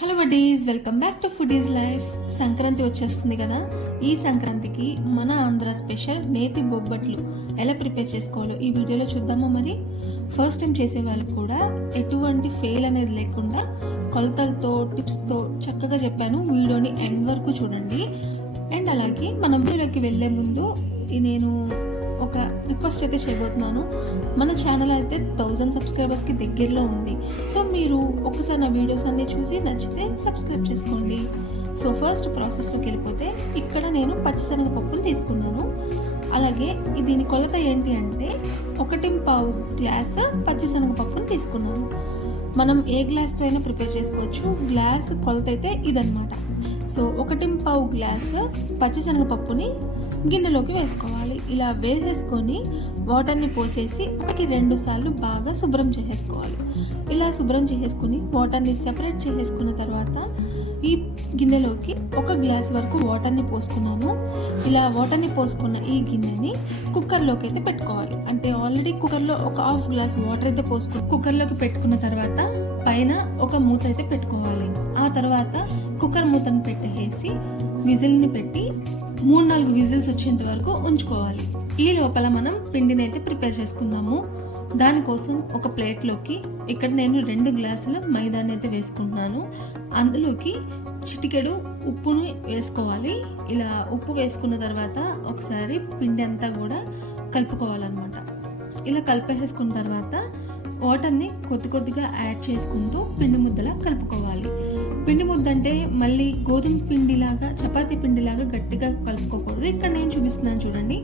Hello buddies, welcome back to foodies life. Sankranti వచ్చేస్తుంది కదా. ఈ సంక్రాంతికి మన ఆంధ్ర స్పెషల్ నేతి బొబ్బట్లు ఎలా ప్రిపేర్ చేసుకోవాలో ఈ వీడియోలో చూద్దామా. మరి ఫస్ట్ టైం చేసే వాళ్ళకి కూడా ఎటువంటి ఫెయిల్ అనేది లేకుండా కొలతలతో టిప్స్తో చక్కగా చెప్పాను. వీడియోని ఎండ్ వరకు చూడండి. అండ్ అలాగే మనం వీడియోలోకి వెళ్ళే ముందు నేను ఒక రిక్వెస్ట్ అయితే చేయబోతున్నాను. మన ఛానల్ అయితే 1000 సబ్స్క్రైబర్స్కి దగ్గరలో ఉంది. సో మీరు ఒకసారి నా వీడియోస్ అన్నీ చూసి నచ్చితే సబ్స్క్రైబ్ చేసుకోండి. సో ఫస్ట్ ప్రాసెస్లోకి వెళ్ళిపోతే ఇక్కడ నేను పచ్చిశనగపప్పును తీసుకున్నాను. అలాగే దీని కొలత ఏంటి అంటే 1.5 గ్లాస్ పచ్చిశనగపప్పును తీసుకున్నాను. మనం ఏ గ్లాస్తో అయినా ప్రిపేర్ చేసుకోవచ్చు. గ్లాస్ కొలత అయితే ఇదన్నమాట. సో 1.5 గ్లాస్ పచ్చిశనగపప్పుని గిన్నెలోకి వేసుకోవాలి. ఇలా వేసేసుకొని వాటర్ని పోసేసి 1-2 సార్లు బాగా శుభ్రం చేసేసుకోవాలి. ఇలా శుభ్రం చేసేసుకుని వాటర్ని సెపరేట్ చేసేసుకున్న తర్వాత ఈ గిన్నెలోకి 1 గ్లాస్ వరకు వాటర్ని పోసుకున్నాను. ఇలా వాటర్ని పోసుకున్న ఈ గిన్నెని కుక్కర్లోకి అయితే పెట్టుకోవాలి. అంటే ఆల్రెడీ కుక్కర్లో 1/2 గ్లాస్ వాటర్ అయితే కుక్కర్లోకి పెట్టుకున్న తర్వాత పైన ఒక మూత అయితే పెట్టుకోవాలి. ఆ తర్వాత కుక్కర్ మూతను పెట్టేసి విజిల్ని పెట్టి 3-4 విజిల్స్ వచ్చేంత వరకు ఉంచుకోవాలి. ఈ లోపల మనం పిండిని అయితే ప్రిపేర్ చేసుకుందాము. దానికోసం ఒక ప్లేట్లోకి ఇక్కడ నేను 2 గ్లాసుల మైదాని అయితే వేసుకుంటున్నాను. అందులోకి చిటికెడు ఉప్పును వేసుకోవాలి. ఇలా ఉప్పు వేసుకున్న తర్వాత ఒకసారి పిండి అంతా కూడా కలుపుకోవాలన్నమాట. ఇలా కలిపేసుకున్న తర్వాత వాటర్ని కొద్దిగా యాడ్ చేసుకుంటూ పిండి ముద్దలా కలుపుకోవాలి. పిండి ముద్ద అంటే మళ్ళీ గోధుమ పిండిలాగా చపాతీ పిండిలాగా గట్టిగా కలుపుకోకూడదు. ఇక్కడ నేను చూపిస్తున్నాను చూడండి.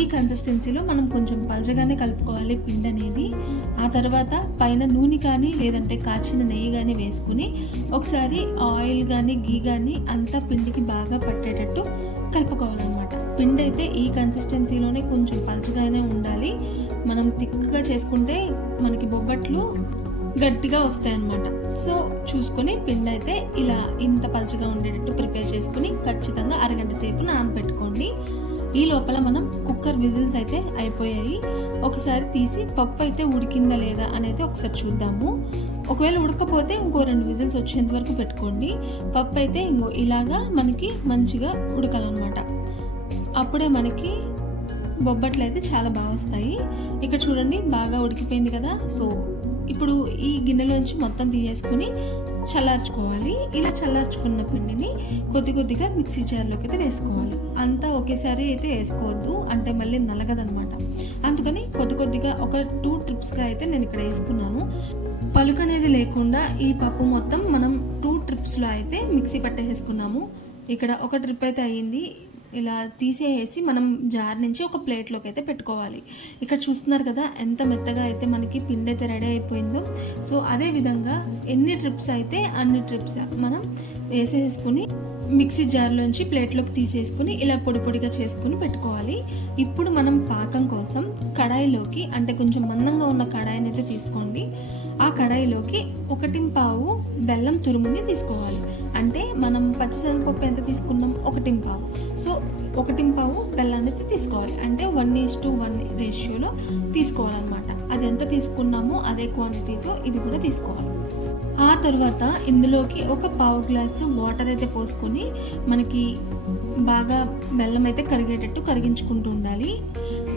ఈ కన్సిస్టెన్సీలో మనం కొంచెం పలచగానే కలుపుకోవాలి పిండి అనేది. ఆ తర్వాత పైన నూనె కానీ లేదంటే కాచిన నెయ్యి కానీ వేసుకుని ఒకసారి ఆయిల్ కానీ గీ కానీ అంతా పిండికి బాగా పట్టేటట్టు కలుపుకోవాలన్నమాట. పిండి అయితే ఈ కన్సిస్టెన్సీలోనే కొంచెం పలచగానే ఉండాలి. మనం థిక్గా చేసుకుంటే మనకి బొబ్బట్లు గట్టిగా వస్తాయి అన్నమాట. సో చూసుకొని పిండి అయితే ఇలా ఇంత పలచగా ఉండేటట్టు ప్రిపేర్ చేసుకుని ఖచ్చితంగా అరగంట సేపు నానబెట్టుకోండి. ఈ లోపల మనం కుక్కర్ విజిల్స్ అయితే అయిపోయాయి. ఒకసారి తీసి పప్పు అయితే ఉడికిందా లేదా అనేది ఒకసారి చూద్దాము. ఒకవేళ ఉడకపోతే ఇంకో 2 విజిల్స్ వచ్చేంత వరకు పెట్టుకోండి. పప్పు అయితే ఇలాగా మనకి మంచిగా ఉడకాలన్నమాట. అప్పుడే మనకి బొబ్బట్లు అయితే చాలా బాగా వస్తాయి. ఇక్కడ చూడండి బాగా ఉడికిపోయింది కదా. సో ఇప్పుడు ఈ గిన్నెలోంచి మొత్తం తీసేసుకుని చల్లార్చుకోవాలి. ఇలా చల్లార్చుకున్న పిండిని కొద్దిగా మిక్సీ జార్లోకి అయితే వేసుకోవాలి. అంతా ఒకేసారి అయితే వేసుకోవద్దు, అంటే మళ్ళీ నలగదనమాట. అందుకని కొద్దిగా ఒక 2 ట్రిప్స్గా అయితే నేను ఇక్కడ వేసుకున్నాను. పలుకు అనేది లేకుండా ఈ పప్పు మొత్తం మనం 2 ట్రిప్స్లో అయితే మిక్సీ పట్టేసుకున్నాము. ఇక్కడ ఒక ట్రిప్ అయితే అయ్యింది. ఇలా తీసేసి మనం జార్ నుంచి ఒక ప్లేట్లోకి అయితే పెట్టుకోవాలి. ఇక్కడ చూస్తున్నారు కదా ఎంత మెత్తగా అయితే మనకి పిండి అయితే రెడీ అయిపోయిందో. సో అదే విధంగా ఎన్ని ట్రిప్స్ అయితే అన్ని ట్రిప్స్ మనం వేసేసుకుని మిక్సీ జార్లోంచి ప్లేట్లోకి తీసేసుకుని ఇలా పొడిగా చేసుకుని పెట్టుకోవాలి. ఇప్పుడు మనం పాకం కోసం కడాయిలోకి, అంటే కొంచెం మందంగా ఉన్న కడాయిని అయితే తీసుకోండి. ఆ కడాయిలోకి 1.5 బెల్లం తురుముని తీసుకోవాలి. అంటే మనం పచ్చిశనగపప్పు ఎంత తీసుకున్నాం 1.5. సో 1.5 బెల్లాన్ని అయితే తీసుకోవాలి. అంటే 1:1 రేషియోలో తీసుకోవాలన్నమాట. అది ఎంత తీసుకున్నామో అదే క్వాంటిటీతో ఇది కూడా తీసుకోవాలి. ఆ తర్వాత ఇందులోకి ఒక 1/2 గ్లాసు వాటర్ అయితే పోసుకొని మనకి బాగా బెల్లం అయితే కరిగేటట్టు కరిగించుకుంటూ ఉండాలి.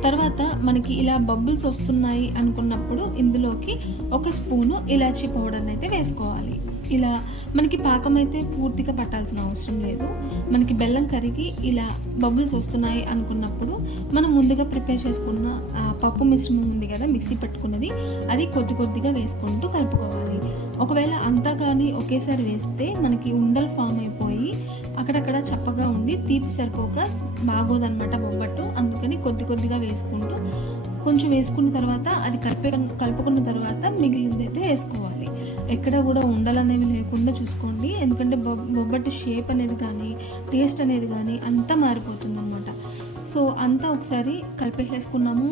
తర్వాత మనకి ఇలా బబుల్స్ వస్తున్నాయి అనుకున్నప్పుడు ఇందులోకి 1 స్పూను ఇలాచీ పౌడర్ని అయితే వేసుకోవాలి. ఇలా మనకి పాకం అయితే పూర్తిగా పట్టాల్సిన అవసరం లేదు. మనకి బెల్లం కరిగి ఇలా బబుల్స్ వస్తున్నాయి అనుకున్నప్పుడు మనం ముందుగా ప్రిపేర్ చేసుకున్న పప్పు మిశ్రమం ఉంది కదా మిక్సీ పెట్టుకున్నది, అది కొద్దిగా వేసుకుంటూ కలుపుకోవాలి. ఒకవేళ అంతా కానీ ఒకేసారి వేస్తే మనకి ఉండలు ఫామ్ అయిపోయి అక్కడక్కడ చప్పగా ఉండి తీపి సరిపోక బాగోదన్నమాట బొబ్బట్టు. అందుకని కొద్దిగా వేసుకుంటూ కొంచెం వేసుకున్న తర్వాత అది కలుపుకున్న తర్వాత మిగిలిందైతే వేసుకోవాలి. ఎక్కడ కూడా ఉండలనేవి లేకుండా చూసుకోండి. ఎందుకంటే బొబ్బట్టు షేప్ అనేది కానీ టేస్ట్ అనేది కానీ అంతా మారిపోతుంది అన్నమాట. సో అంతా ఒకసారి కలిపేసుకున్నాము.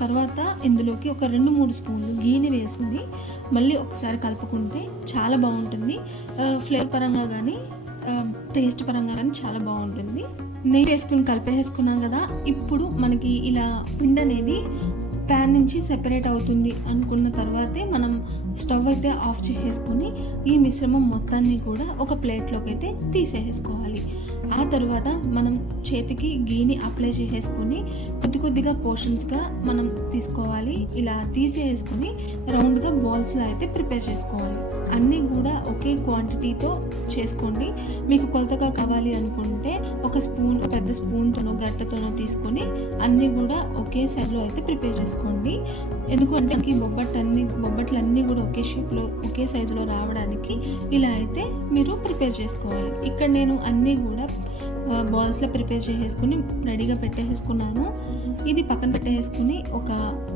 తర్వాత ఇందులోకి ఒక 2-3 స్పూన్లు గీని వేసుకుని మళ్ళీ ఒకసారి కలుపుకుంటే చాలా బాగుంటుంది. ఫ్లేవర్ పరంగా కానీ టేస్ట్ పరంగా కానీ చాలా బాగుంటుంది. నెయ్యి వేసుకుని కలిపేసుకున్నాం కదా. ఇప్పుడు మనకి ఇలా పిండి అనేది ప్యాన్ నుంచి సెపరేట్ అవుతుంది అనుకున్న తర్వాతే మనం స్టవ్ అయితే ఆఫ్ చేసేసుకొని ఈ మిశ్రమం మొత్తాన్ని కూడా ఒక ప్లేట్లోకి అయితే తీసేసుకోవాలి. ఆ తర్వాత మనం చేతికి గీని అప్లై చేసేసుకొని కొద్దిగా పోర్షన్స్గా మనం తీసుకోవాలి. ఇలా తీసేసుకొని రౌండ్గా బాల్స్లో అయితే ప్రిపేర్ చేసుకోవాలి. అన్నీ కూడా ఒకే క్వాంటిటీతో చేసుకోండి. మీకు కొలతగా కావాలి అనుకుంటే ఒక పెద్ద స్పూన్తోనో గరిటెతోనో తీసుకొని అన్నీ కూడా ఒకే సైజులో అయితే ప్రిపేర్ చేసుకోండి. ఎందుకంటే ఈ బొబ్బట్లన్నీ కూడా ఒకే షేప్లో ఒకే సైజులో రావడానికి ఇలా అయితే మీరు ప్రిపేర్ చేసుకోవాలి. ఇక్కడ నేను అన్నీ కూడా బాల్స్లో ప్రిపేర్ చేసేసుకుని రెడీగా పెట్టేసుకున్నాను. ఇది పక్కన పెట్టేసుకుని ఒక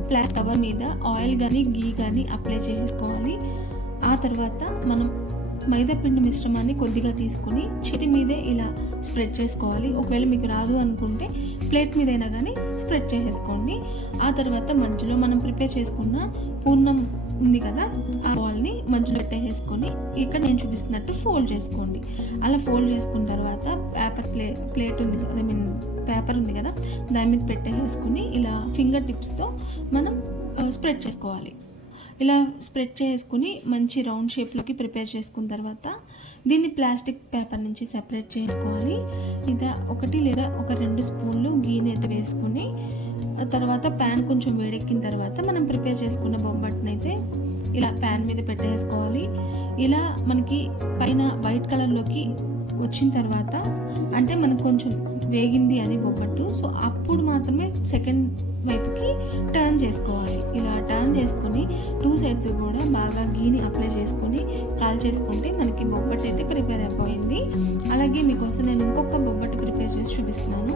ప్లాస్టిక్ కవర్ మీద ఆయిల్ కానీ గీ కానీ అప్లై చేసేసుకోవాలి. ఆ తర్వాత మనం మైదాపిండి మిశ్రమాన్ని కొద్దిగా తీసుకుని చేతి మీదే ఇలా స్ప్రెడ్ చేసుకోవాలి. ఒకవేళ మీకు రాదు అనుకుంటే ప్లేట్ మీదైనా కానీ స్ప్రెడ్ చేసేసుకోండి. ఆ తర్వాత మధ్యలో మనం ప్రిపేర్ చేసుకున్న పూర్ణం ఉంది కదా, ఆ బాల్ని మధ్యలో పెట్టేసుకొని ఇక్కడ నేను చూపిస్తున్నట్టు ఫోల్డ్ చేసుకోండి. అలా ఫోల్డ్ చేసుకున్న తర్వాత ప్లేట్ ఉంది కదా, పేపర్ ఉంది కదా, దాని మీద పెట్టేసుకుని ఇలా ఫింగర్ టిప్స్తో మనం స్ప్రెడ్ చేసుకోవాలి. ఇలా స్ప్రెడ్ చేసుకుని మంచి రౌండ్ షేప్లోకి ప్రిపేర్ చేసుకున్న తర్వాత దీన్ని ప్లాస్టిక్ పేపర్ నుంచి సెపరేట్ చేసుకోవాలి. లేదా 1 లేదా 2 స్పూన్లు గీని అయితే వేసుకుని తర్వాత ప్యాన్ కొంచెం వేడెక్కిన తర్వాత మనం ప్రిపేర్ చేసుకున్న బొబ్బట్ని అయితే ఇలా ప్యాన్ మీద పెట్టేసుకోవాలి. ఇలా మనకి పైన వైట్ కలర్లోకి వచ్చిన తర్వాత అంటే మనకు కొంచెం వేగింది అని బొబ్బట్టు, సో అప్పుడు మాత్రమే సెకండ్ వైపుకి టర్న్ చేసుకోవాలి. ఇలా టర్న్ చేసుకొని 2 సైడ్స్ కూడా బాగా గీని అప్లై చేసుకొని కాల్ చేసుకుంటే మనకి బొబ్బట్టు అయితే ప్రిపేర్ అయిపోయింది. అలాగే మీకోసం నేను ఇంకొక బొబ్బట్టు ప్రిపేర్ చేసి చూపిస్తున్నాను.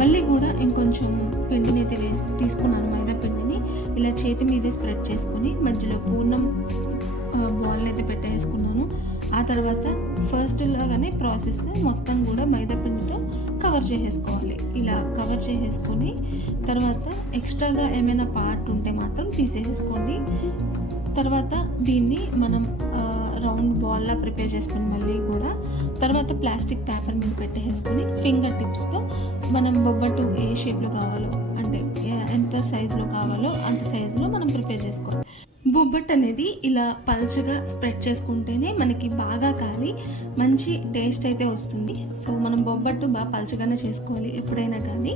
మళ్ళీ కూడా ఇంకొంచెం పిండిని అయితే తీసుకున్నాను, మైదా పిండిని ఇలా చేతి మీదే స్ప్రెడ్ చేసుకుని మధ్యలో పూర్ణం బాల్ని అయితే పెట్టేసుకున్నాను. ఆ తర్వాత ఫస్ట్ లాగానే ప్రాసెస్ మొత్తం కూడా మైదా పిండితో కవర్ చేసేసుకోవాలి. ఇలా కవర్ చేసేసుకొని తర్వాత ఎక్స్ట్రాగా ఏమైనా పార్ట్ ఉంటే మాత్రం తీసేసుకోండి. తర్వాత దీన్ని మనం రౌండ్ బాల్లా ప్రిపేర్ చేసుకుని మళ్ళీ కూడా తర్వాత ప్లాస్టిక్ పేపర్ మీద పెట్టేసుకొని ఫింగర్ టిప్స్తో మనం బొబ్బట్టు ఏ షేప్లో కావాలో అంటే ఎంత సైజులో కావాలో అంత సైజులో మనం ప్రిపేర్ చేసుకోవాలి. బొబ్బట్టు అనేది ఇలా పల్చగా స్ప్రెడ్ చేసుకుంటేనే మనకి బాగా కాలి మంచి టేస్ట్ అయితే వస్తుంది. సో మనం బొబ్బట్టు బాగా పల్చగానే చేసుకోవాలి ఎప్పుడైనా కానీ.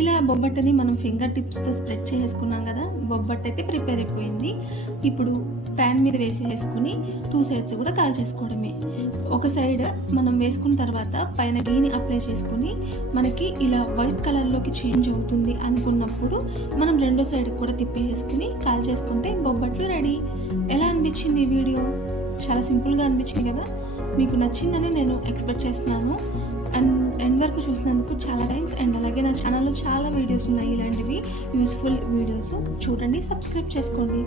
ఇలా బొబ్బట్టుని మనం ఫింగర్ టిప్స్తో స్ప్రెడ్ చేసుకున్నాం కదా, బొబ్బట్టు అయితే ప్రిపేర్ అయిపోయింది. ఇప్పుడు ప్యాన్ మీద వేసేసుకుని 2 సైడ్స్ కూడా కాల్ చేసుకోవడమే. ఒక సైడ్ మనం వేసుకున్న తర్వాత పైన గీని అప్లై చేసుకుని మనకి ఇలా వైట్ కలర్లోకి చేంజ్ అవుతుంది అనుకున్నప్పుడు మనం రెండో సైడ్ కూడా తిప్పేసుకుని కాల్ చేసుకుంటే బొబ్బట్లు రెడీ. ఎలా అనిపించింది ఈ వీడియో? చాలా సింపుల్గా అనిపించింది కదా. మీకు నచ్చిందని నేను ఎక్స్పెక్ట్ చేస్తున్నాను. అండ్ ఎండ్ వరకు చూసినందుకు చాలా థ్యాంక్స్. అండ్ అలాగే నా ఛానల్లో చాలా వీడియోస్ ఉన్నాయి ఇలాంటివి యూస్ఫుల్ వీడియోస్, చూడండి, సబ్స్క్రైబ్ చేసుకోండి.